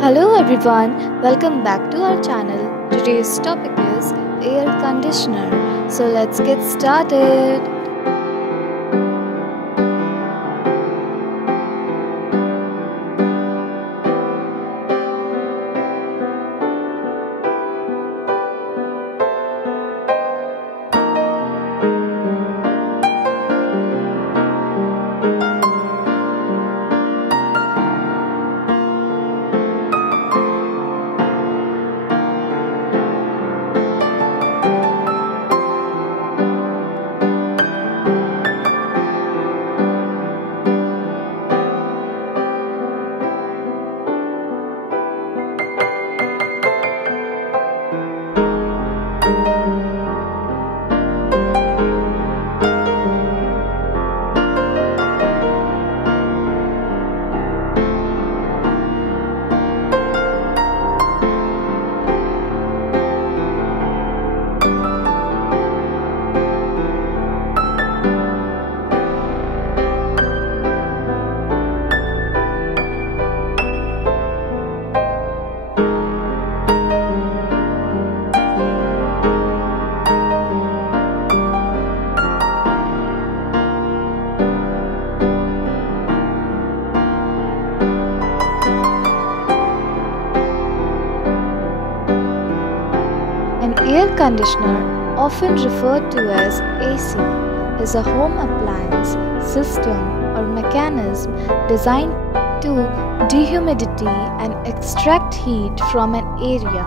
Hello everyone, welcome back to our channel. Today's topic is air conditioner. So let's get started. An air conditioner, often referred to as AC, is a home appliance, system, or mechanism designed to dehumidity and extract heat from an area.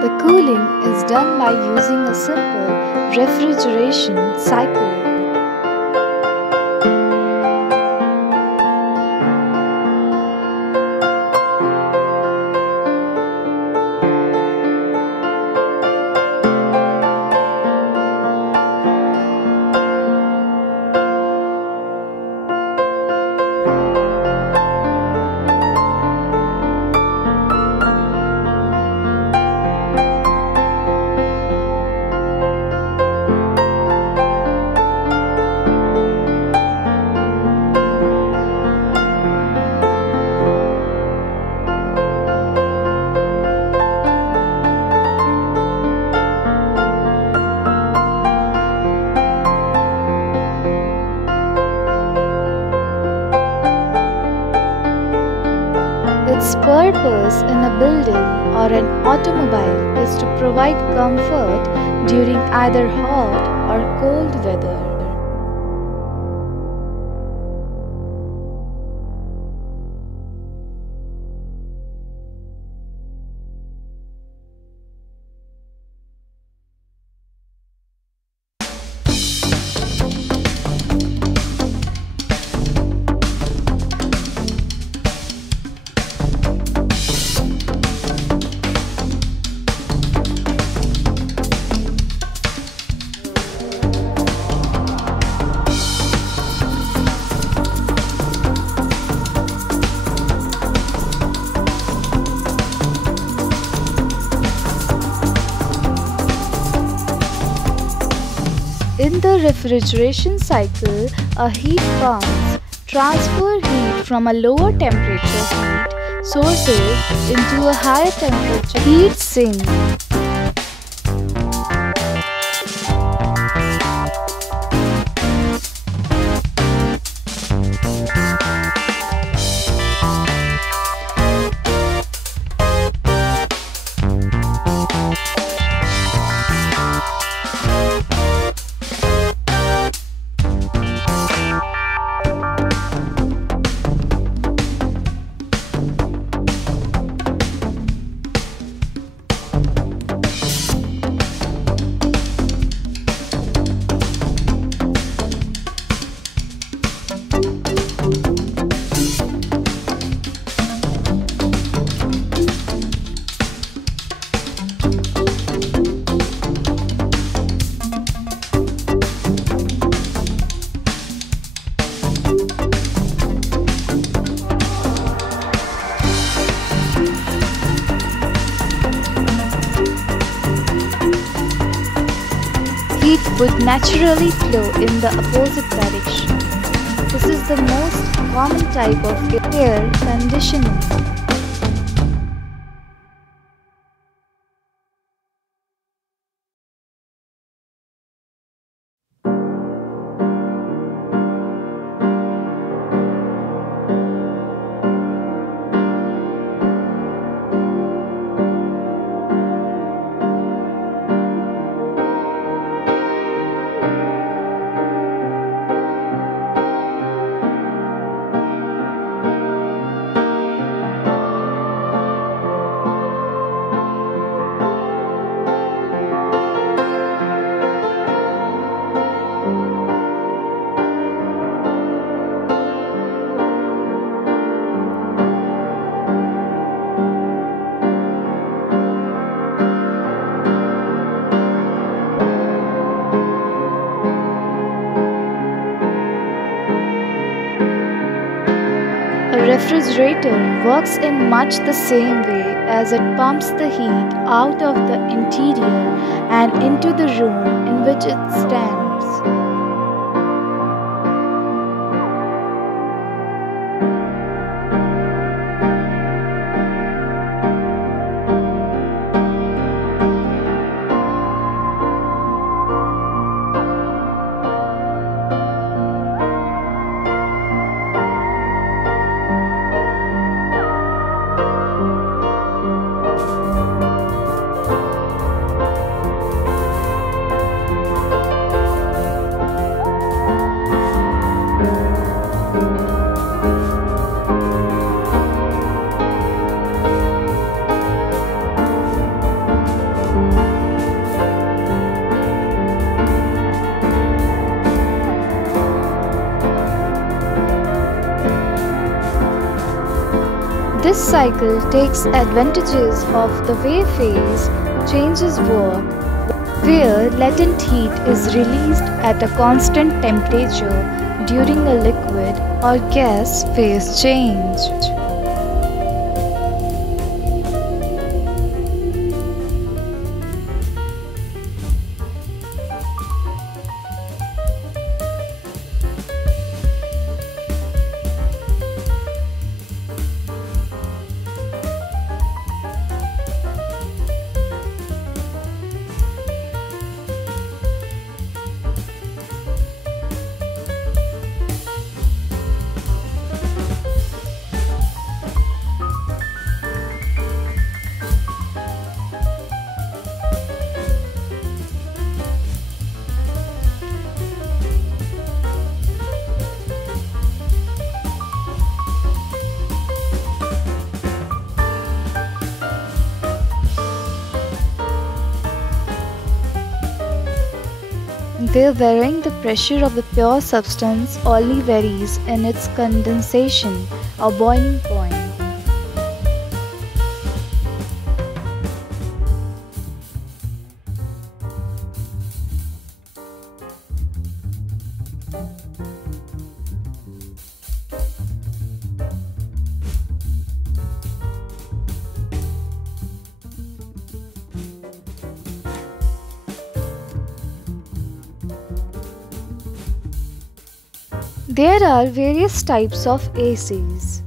The cooling is done by using a simple refrigeration cycle. Its purpose in a building or an automobile is to provide comfort during either hot or cold weather. In the refrigeration cycle, a heat pump transfers heat from a lower temperature heat sources into a higher temperature heat sink. would naturally flow in the opposite direction. This is the most common type of air conditioning. A refrigerator works in much the same way as it pumps the heat out of the interior and into the room in which it stands. This cycle takes advantages of the way phase changes work, where latent heat is released at a constant temperature during a liquid or gas phase change. There varying the pressure of the pure substance only varies in its condensation or boiling point. There are various types of ACs.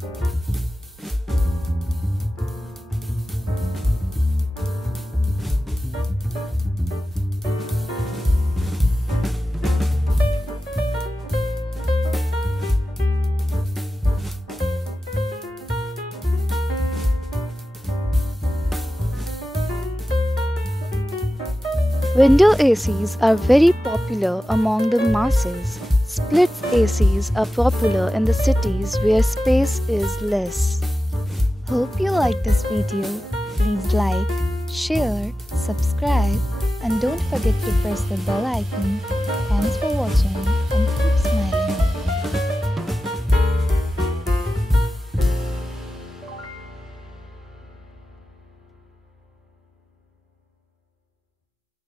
Window ACs are very popular among the masses. Split ACs are popular in the cities where space is less. Hope you liked this video. Please like, share, subscribe, and don't forget to press the bell icon. Thanks for watching.